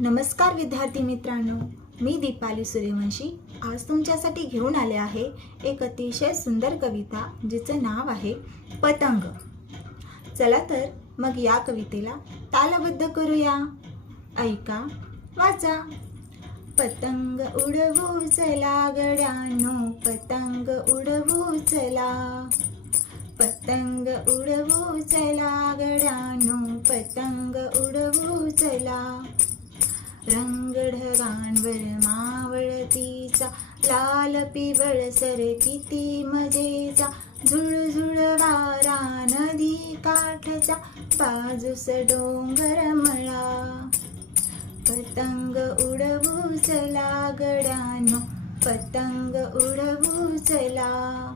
नमस्कार विद्यार्थी मित्रांनो, मी दीपाली सूर्यवंशी आज तुमच्यासाठी घेऊन आले आहे एक अतिशय सुंदर कविता जिचं नाव आहे पतंग। चला तर मग या कवितेला तालबद्ध करूया। ऐका, वाचा। पतंग उडवू चला गड्यांनो, पतंग उडवू चला, पतंग उडवू चला गड्यांनो, पतंग उडवू चला। रंग ढगांवर मावळतीचा, लाल पिवळसर किती मजेचा, झुळझुळ वारा नदी काठचा, बाजूस डोंगर मळा। पतंग उडवू चला गड्यांनो, पतंग उडवू चला,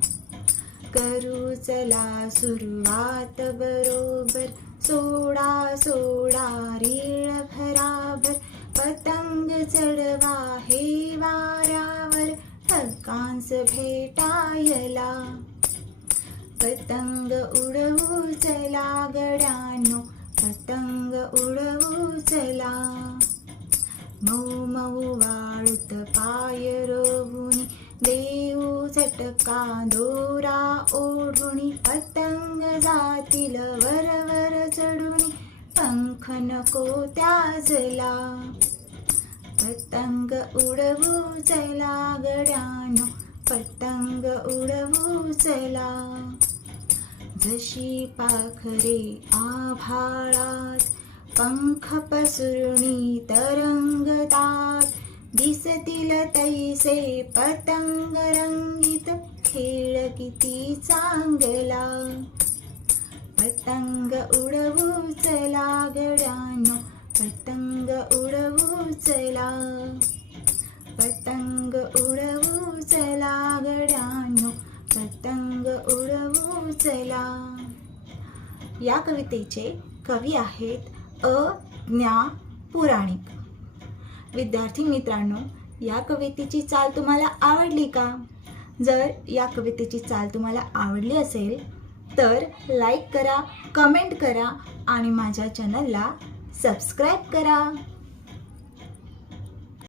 करू चला सुरुवात बरोबर, सोडा सोडा रीळ भराभर, पतंग चढवा हे वाऱ्यावर, ढगांस भेटायला। पतंग उडवू चला गड्यांनो, पतंग उडवू चला। मऊ मऊ वाळूत पाय रोवुनी, देऊ झटका दोरा ओढुनी, पतंग जातील वरवर चढुनी, पंख नको त्याजला। पतंग उडवू चला गड्यांनो, पतंग उडवू चला। जशी पाखरे आभाळात, पंख पसरुनी तरंगतात, दिसतील तैसे पतंग रंगीत, खेळ किती चांगला। पतंग उडवू चला गड्यांनो, पतंग उडवू चला, पतंग उडवू चला गड्यांनो, पतंग उडवू चला। या कवितेचे कवी आहेत अज्ञा पुराणिक। विद्यार्थी मित्रांनो, या कवितेची चाल तुम्हाला आवडली का? जर या कवितेची चाल तुम्हाला आवडली असेल तर लाईक करा, कमेंट करा आणि माझ्या चॅनलला सबस्क्राईब करा।